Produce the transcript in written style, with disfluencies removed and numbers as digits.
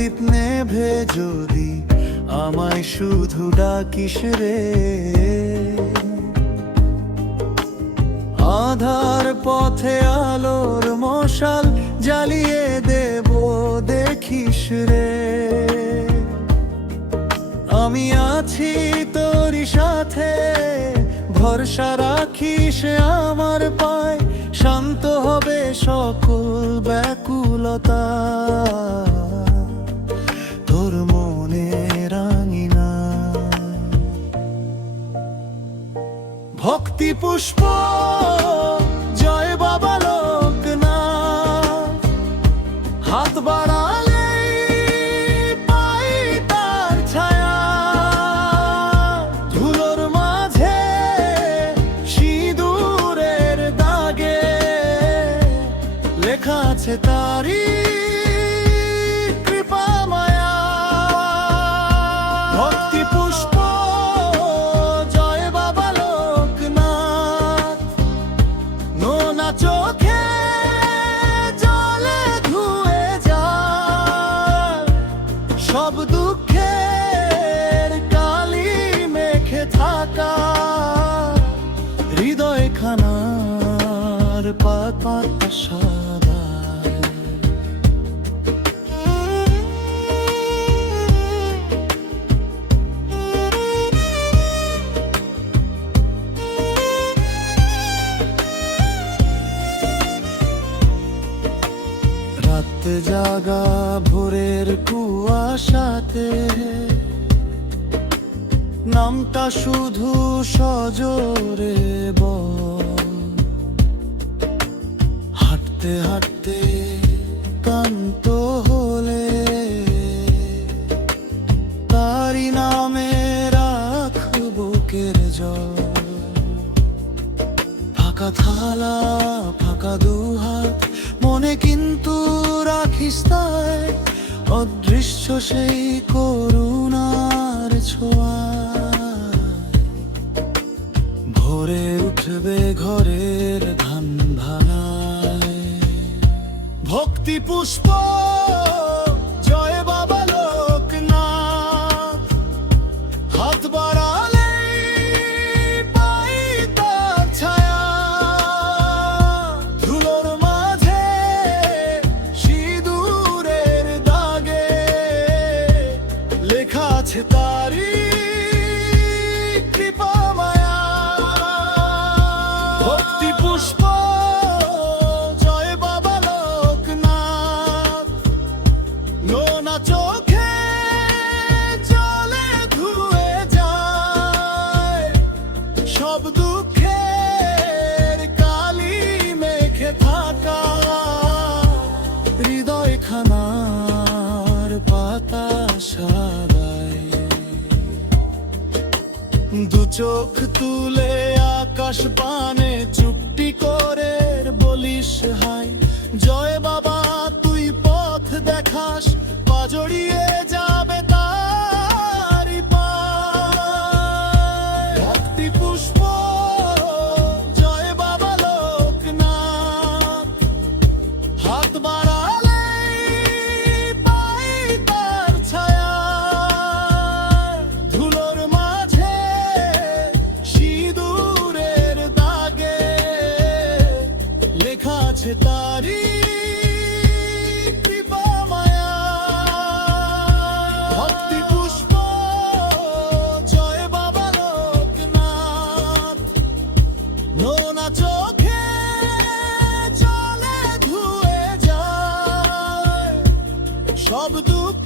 প্রদীপ নেভে যদি আমায় শুধু ডাকিস রে, আধার পথে আলোর মশাল জ্বালিয়ে দেব দেখিস রে। আমি আছি তোরই সাথে, ভরসা রাখিস আমার পায়, শান্ত হবে সকল ব্যাকুলতা তোর মনে রাঙিনা। ভক্তি পুষ্প জয় বাবা লোকনাথ, হাত বাড়ালে পাই তার ছায়া, ধুলোর মাঝে সিঁদুরের দাগে লেখা আছে তারি কৃপা মায়া। ভক্তি পুষ্প জয় বাবা লোকনাথ, নোনা চোখে জলে ধুয়ে যায় সব দুঃখের কালি মেখে থাকা হৃদয় খানার পাতা সাদা। রাত জাগা ভোরের কুয়াশাতে নামটা শুধু সজোরে বল, হাঁটতে হাঁটতে ক্লান্ত হলে তারি নামে রাখব বুকের জল। ফাঁকা থালা ফাঁকা দুহাত মনে কিন্তু রাখিস তাই অদৃশ্য সেই করুণার ছোঁয়া। ভোরে উঠবে ঘরের ধান ভাঙায়। ভক্তি পুষ্প জয় বাবা লোকনাথ, হাত বাড়ালে পাই তার ছায়া, ধুলোর মাঝে সিঁদুরের দাগে লেখা আছে তারি কৃপা মায়া। ভক্তি পুষ্প জয় বাবা লোকনাথ, নোনা চোখে জলে ধুয়ে যায় সব দুঃখের কালি মেখে থাকা হৃদয় খানার পাতা সাদায়। দু চোখ তুলে আকাশ পানে চুপটি করে বলিস হাই, জয় বাবা তুই পথ দেখাস, পা জড়িয়ে যাবে তারি পায়। ভক্তি পুষ্প জয় বাবা লোকনাথ, হাত বাড়ালে পাই তার ছায়া, ধুলোর মাঝে সিঁদুরের দাগে লেখা আছে তারি কৃপা মায়া। ভক্তি পুষ্প জয় বাবা লোকনাথ, নোনা চোখে জলে ধুয়ে যায় সব দুঃখ